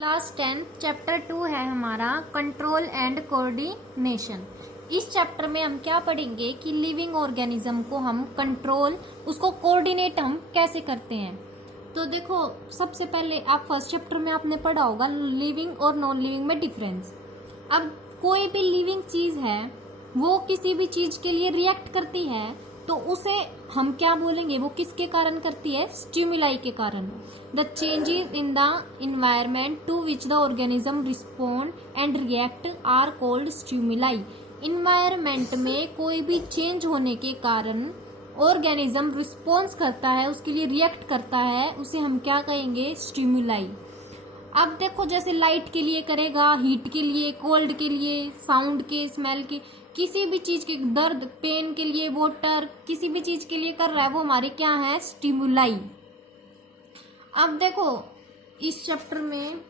Class 10 chapter 2 है हमारा control and coordination. इस चैप्टर में हम क्या पढ़ेंगे कि लिविंग ऑर्गेनिज्म को हम कंट्रोल, उसको कोऑर्डिनेट हम कैसे करते हैं। तो देखो, सबसे पहले आप फर्स्ट चैप्टर में आपने पढ़ा होगा लिविंग और नॉन लिविंग में डिफरेंस। अब कोई भी लिविंग चीज़ है वो किसी भी चीज़ के लिए रिएक्ट करती है तो उसे हम क्या बोलेंगे, वो किसके कारण करती है? स्टिमुलाई के कारण। The changes in the environment to which the organism respond and react are called stimuli. Environment में कोई भी चेंज होने के कारण ऑर्गेनिज्म रिस्पॉन्स करता है, उसके लिए रिएक्ट करता है, उसे हम क्या कहेंगे? स्टिमुलाई। अब देखो, जैसे लाइट के लिए करेगा, हीट के लिए, कोल्ड के लिए, साउंड के, स्मेल के, किसी भी चीज के, दर्द, पेन के लिए, वाटर, किसी भी चीज के लिए कर रहा है, वो हमारे क्या है? स्टिमुलाई। अब देखो, इस चैप्टर में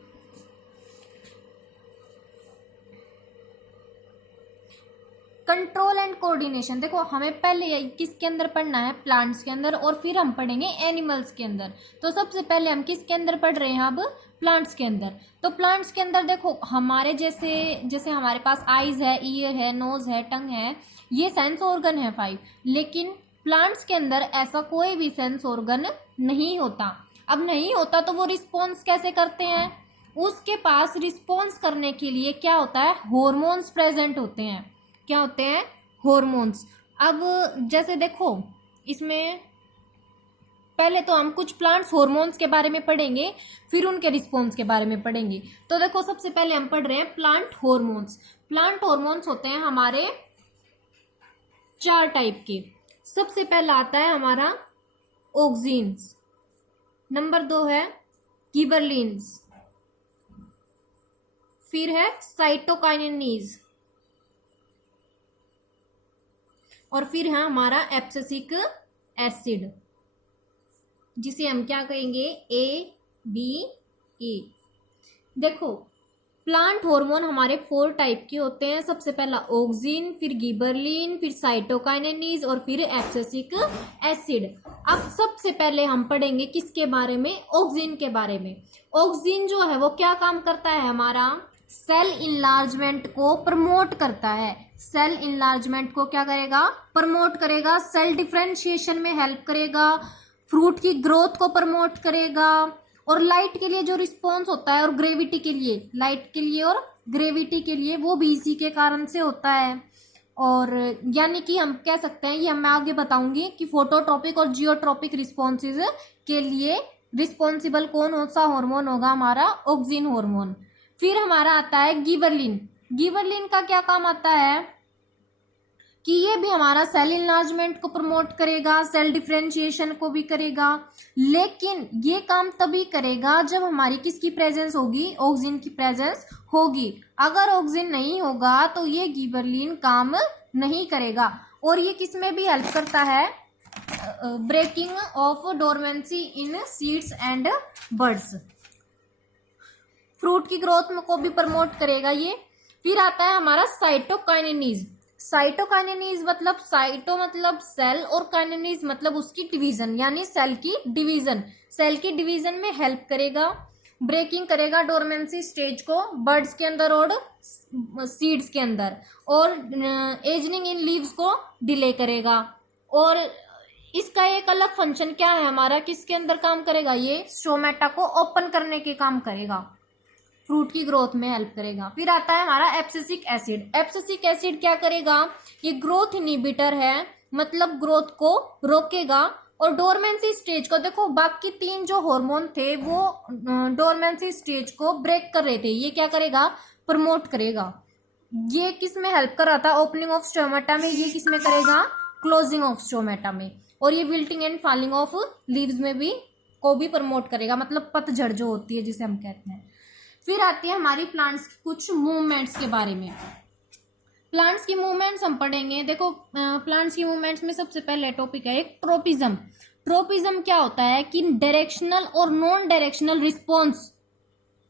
कंट्रोल एंड कोऑर्डिनेशन, देखो हमें पहले किसके अंदर पढ़ना है? प्लांट्स के अंदर, और फिर हम पढ़ेंगे एनिमल्स के अंदर। तो सबसे पहले हम किसके अंदर पढ़ रहे हैं? अब प्लांट्स के अंदर। तो प्लांट्स के अंदर देखो, हमारे जैसे हमारे पास आईज है, ईयर है, नोज है, टंग है, ये सेंस ऑर्गन है 5। लेकिन प्लांट्स के अंदर ऐसा कोई भी सेंस ऑर्गन नहीं होता। अब नहीं होता तो वो रिस्पॉन्स कैसे करते हैं? उसके पास रिस्पॉन्स करने के लिए क्या होता है? हॉर्मोन्स प्रेजेंट होते हैं। क्या होते हैं? हॉर्मोन्स। अब जैसे देखो, इसमें पहले तो हम कुछ प्लांट्स हॉर्मोन्स के बारे में पढ़ेंगे, फिर उनके रिस्पॉन्स के बारे में पढ़ेंगे। तो देखो, सबसे पहले हम पढ़ रहे हैं प्लांट हॉर्मोन्स। प्लांट हॉर्मोन्स होते हैं हमारे 4 टाइप के। सबसे पहला आता है हमारा ऑक्सिन्स, नंबर 2 है गिबरलिन्स, फिर है साइटोकाइनेसीज, और फिर है हमारा एब्सिसिक एसिड, जिसे हम क्या कहेंगे? ADA। देखो, प्लांट हार्मोन हमारे 4 टाइप के होते हैं। सबसे पहला ऑक्सिन, फिर गिबरलिन, फिर साइटोकाइनेसीज, और फिर एब्सिसिक एसिड। अब सबसे पहले हम पढ़ेंगे किसके बारे में? ऑक्सिन के बारे में। ऑक्सिन जो है वो क्या काम करता है? हमारा सेल इनलार्जमेंट को प्रमोट करता है। सेल इनलार्जमेंट को क्या करेगा? प्रमोट करेगा। सेल डिफरेंशिएशन में हेल्प करेगा, फ्रूट की ग्रोथ को प्रमोट करेगा, और लाइट के लिए जो रिस्पॉन्स होता है, और ग्रेविटी के लिए, लाइट के लिए और ग्रेविटी के लिए, वो भी इसी के कारण से होता है। और यानी कि हम कह सकते हैं, ये मैं आगे बताऊंगी कि फोटोट्रॉपिक और जियोट्रॉपिक रिस्पॉन्सेज के लिए रिस्पॉन्सिबल कौन सा हार्मोन होगा? हमारा ऑक्सिन हार्मोन। फिर हमारा आता है गिबरलिन। गिबरलिन का क्या काम आता है? कि ये भी हमारा सेल इनलार्जमेंट को प्रमोट करेगा, सेल डिफरेंशिएशन को भी करेगा। लेकिन ये काम तभी करेगा जब हमारी किसकी प्रेजेंस होगी? ऑक्सिन की प्रेजेंस होगी। अगर ऑक्सिन नहीं होगा तो ये गिबरलिन काम नहीं करेगा। और ये किस में भी हेल्प करता है? Breaking of dormancy in seeds and birds, fruit की ग्रोथ को भी प्रमोट करेगा ये। फिर आता है हमारा साइटोकाइनेसीज। साइटोकाइनेसीज मतलब, साइटो मतलब सेल, और काइनेसीज मतलब उसकी डिवीजन, यानी सेल की डिवीजन। सेल की डिवीजन में हेल्प करेगा, ब्रेकिंग करेगा डोरमेंसी स्टेज को बर्ड्स के अंदर और सीड्स के अंदर, और एजिंग इन लीव्स को डिले करेगा। और इसका एक अलग फंक्शन क्या है हमारा? किसके अंदर काम करेगा? ये स्टोमेटा को ओपन करने के काम करेगा, फ्रूट की ग्रोथ में हेल्प करेगा। फिर आता है हमारा एब्सिसिक एसिड। एब्सिसिक एसिड क्या करेगा? ये ग्रोथ इनहिबिटर है, मतलब ग्रोथ को रोकेगा। और डोरमेंसी स्टेज को, देखो बाकी 3 जो हार्मोन थे वो डोरमेंसी स्टेज को ब्रेक कर रहे थे, ये क्या करेगा? प्रमोट करेगा। ये किस में हेल्प कर रहा था? ओपनिंग ऑफ स्टोमेटा में। ये किस में करेगा? क्लोजिंग ऑफ स्टोमेटा में। और ये wilting and falling of leaves में भी को भी प्रमोट करेगा, मतलब पतझड़ जो होती है जिसे हम कहते हैं। फिर आती है हमारी प्लांट्स की कुछ मूवमेंट्स के बारे में। प्लांट्स की मूवमेंट्स हम पढ़ेंगे। देखो, प्लांट्स की मूवमेंट्स में सबसे पहले टॉपिक है एक ट्रोपिज्म। ट्रोपिज्म क्या होता है? कि डायरेक्शनल और नॉन डायरेक्शनल रिस्पॉन्स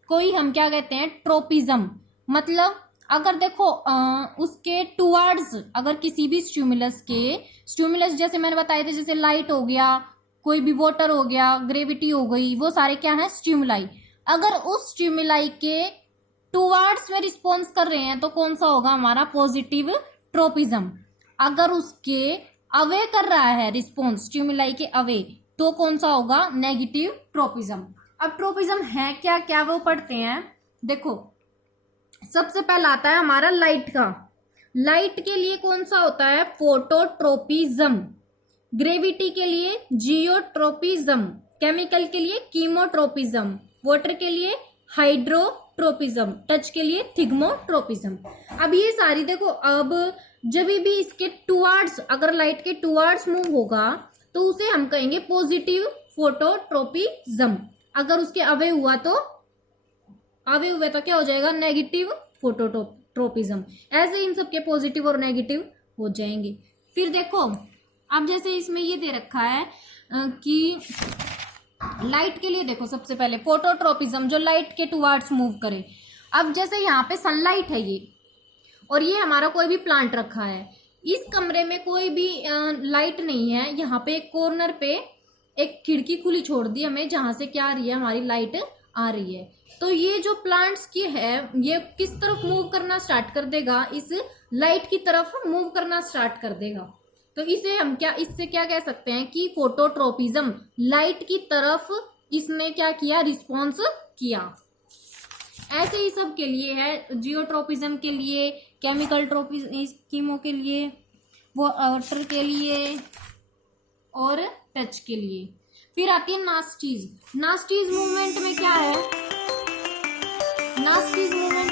को ही हम क्या कहते हैं? ट्रोपिज्म। मतलब अगर देखो, उसके टुवर्ड्स, अगर किसी भी स्टिमुलस जैसे मैंने बताए थे, जैसे लाइट हो गया, कोई भी वाटर हो गया, ग्रेविटी हो गई, वो सारे क्या है? स्टिमुलाई। अगर उस स्टिमुलाई के टुवर्ड्स में रिस्पॉन्स कर रहे हैं तो कौन सा होगा हमारा पॉजिटिव ट्रोपिज्म। अगर उसके अवे कर रहा है रिस्पॉन्स स्टिमुलाई के अवे तो कौन सा होगा नेगेटिव ट्रोपिज्म। अब ट्रोपिज्म है क्या क्या वो पढ़ते हैं। देखो सबसे पहला आता है हमारा लाइट का। लाइट के लिए कौन सा होता है फोटोट्रोपिज्म, ग्रेविटी के लिए जियोट्रोपिज्म, केमिकल के लिए कीमोट्रोपिज्म, वाटर के लिए हाइड्रोट्रोपिज्म, टच के लिए थिग्मोट्रोपिज्म। अब ये सारी देखो, अब जब भी इसके टुवर्ड्स अगर लाइट के टुवर्ड्स मूव होगा तो उसे हम कहेंगे पॉजिटिव फोटोट्रोपिज्म। अगर उसके अवे हुआ तो क्या हो जाएगा नेगेटिव फोटोट्रोपिज्म। ऐसे इन सबके पॉजिटिव और नेगेटिव हो जाएंगे। फिर देखो अब जैसे इसमें ये दे रखा है कि लाइट के लिए देखो सबसे पहले फोटोट्रोपिज्म जो लाइट के टुवर्ड्स मूव करे। अब जैसे यहाँ पे सनलाइट है ये, और ये हमारा कोई भी प्लांट रखा है, इस कमरे में कोई भी लाइट नहीं है, यहाँ पे एक कॉर्नर पे एक खिड़की खुली छोड़ दी हमें जहां से क्या आ रही है हमारी लाइट आ रही है। तो ये जो प्लांट्स की है ये किस तरफ मूव करना स्टार्ट कर देगा, इस लाइट की तरफ मूव करना स्टार्ट कर देगा। तो इसे हम इससे क्या कह सकते हैं कि फोटोट्रोपिज्म, लाइट की तरफ इसने क्या किया रिस्पॉन्स किया। ऐसे ही सब के लिए है, जियोट्रोपिज्म के लिए, केमिकल ट्रोपिज्म के लिए, वाटर के लिए और टच के लिए। फिर आती है नास्टीज। नास्टीज मूवमेंट में क्या है, नास्टीज मूवमेंट